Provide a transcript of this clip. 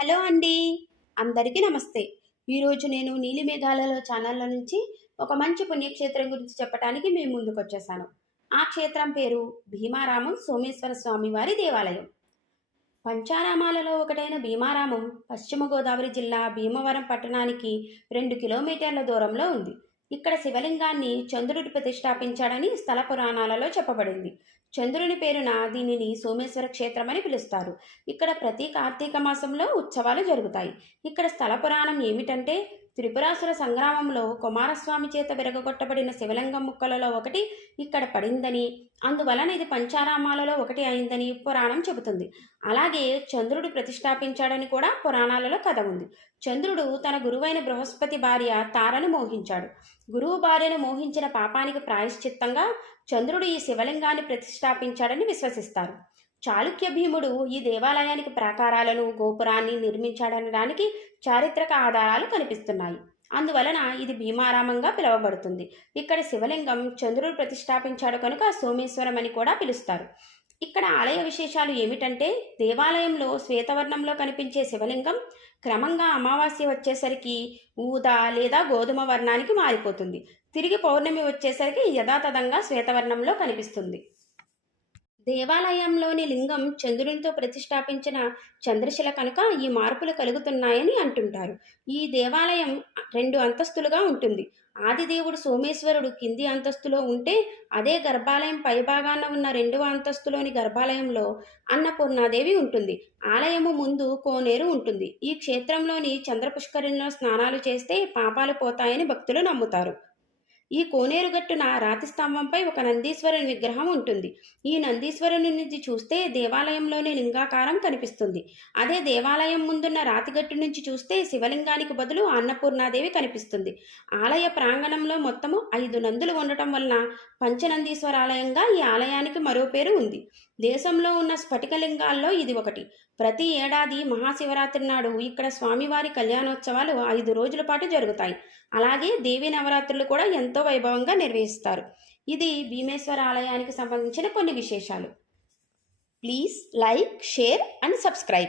Hello అండి. అందరికీ నమస్తే. ఈరోజు నేను నీలి మేఘాలలో ఛానళ్ళ నుంచి ఒక మంచి పుణ్యక్షేత్రం గురించి చెప్పటానికి మీ ముందుకొచ్చేసాను. ఆ క్షేత్రం పేరు భీమారామం సోమేశ్వర స్వామి వారి దేవాలయం. పంచారామాలలో ఒకటైన భీమారామం పశ్చిమ గోదావరి జిల్లా భీమవరం పట్టణానికి 2 కిలోమీటర్ల దూరంలో ఉంది. ఇక్కడ శివలింగాన్ని చంద్రుడు ప్రతిష్ఠాపించాడని స్థల పురాణాలలో చెప్పబడింది. చంద్రుని పేరున దీనిని సోమేశ్వర క్షేత్రం అని పిలుస్తారు. ఇక్కడ ప్రతి కార్తీక మాసంలో ఉత్సవాలు జరుగుతాయి. ఇక్కడ స్థల పురాణం ఏమిటంటే, త్రిపురాసుర సంగ్రామంలో కుమారస్వామి చేత విరగొట్టబడిన శివలింగం ముక్కలలో ఒకటి ఇక్కడ పడిందని, అందువలన ఇది పంచారామాలలో ఒకటి అయిందని పురాణం చెబుతుంది. అలాగే చంద్రుడు ప్రతిష్ఠాపించాడని కూడా పురాణాలలో కథ ఉంది. చంద్రుడు తన గురువైన బృహస్పతి భార్య తారను మోహించాడు. గురువు భార్యను మోహించిన పాపానికి ప్రాయశ్చిత్తంగా చంద్రుడు ఈ శివలింగాన్ని ప్రతిష్ఠాపించాడని విశ్వసిస్తారు. చాళుక్య భీముడు ఈ దేవాలయానికి ప్రాకారాలను, గోపురాన్ని నిర్మించాడనడానికి చారిత్రక ఆధారాలు కనిపిస్తున్నాయి. అందువలన ఇది భీమారామంగా పిలువబడుతుంది. ఇక్కడ శివలింగం చంద్రుడు ప్రతిష్ఠాపించాడు కనుక సోమేశ్వరం అని కూడా పిలుస్తారు. ఇక్కడ ఆలయ విశేషాలు ఏమిటంటే, దేవాలయంలో శ్వేతవర్ణంలో కనిపించే శివలింగం క్రమంగా అమావాస్య వచ్చేసరికి ఊదా లేదా గోధుమ వర్ణానికి మారిపోతుంది. తిరిగి పౌర్ణమి వచ్చేసరికి యథాతథంగా శ్వేతవర్ణంలో కనిపిస్తుంది. దేవాలయంలోని లింగం చంద్రునితో ప్రతిష్టాపించిన చంద్రశిల కనుక ఈ మార్పులు కలుగుతున్నాయని అంటుంటారు. ఈ దేవాలయం 2 అంతస్తులుగా ఉంటుంది. ఆదిదేవుడు సోమేశ్వరుడు కింది అంతస్తులో ఉంటే, అదే గర్భాలయం పైభాగాన ఉన్న 2వ అంతస్తులోని గర్భాలయంలో అన్నపూర్ణాదేవి ఉంటుంది. ఆలయము ముందు కోనేరు ఉంటుంది. ఈ క్షేత్రంలోని చంద్రపుష్కరిణిలో స్నానాలు చేస్తే పాపాలు పోతాయని భక్తులు నమ్ముతారు. ఈ కోనేరు గట్టున రాతి స్తంభంపై ఒక నందీశ్వరుని విగ్రహం ఉంటుంది. ఈ నందీశ్వరుని నుంచి చూస్తే దేవాలయంలోని లింగాకారం కనిపిస్తుంది. అదే దేవాలయం ముందున్న రాతిగట్టు నుంచి చూస్తే శివలింగానికి బదులు అన్నపూర్ణాదేవి కనిపిస్తుంది. ఆలయ ప్రాంగణంలో మొత్తము 5 నందులు ఉండటం వలన పంచనందీశ్వరాలయంగా ఈ ఆలయానికి మరో పేరు ఉంది. దేశంలో ఉన్న స్ఫటికలింగాల్లో ఇది ఒకటి. ప్రతి ఏడాది మహాశివరాత్రి నాడు ఇక్కడ స్వామివారి కళ్యాణోత్సవాలు 5 రోజుల పాటు జరుగుతాయి. అలాగే దేవీ నవరాత్రులు కూడా ఎంతో వైభవంగా నిర్వహిస్తారు. ఇది భీమేశ్వర ఆలయానికి సంబంధించిన కొన్ని విశేషాలు. Please like, share and subscribe.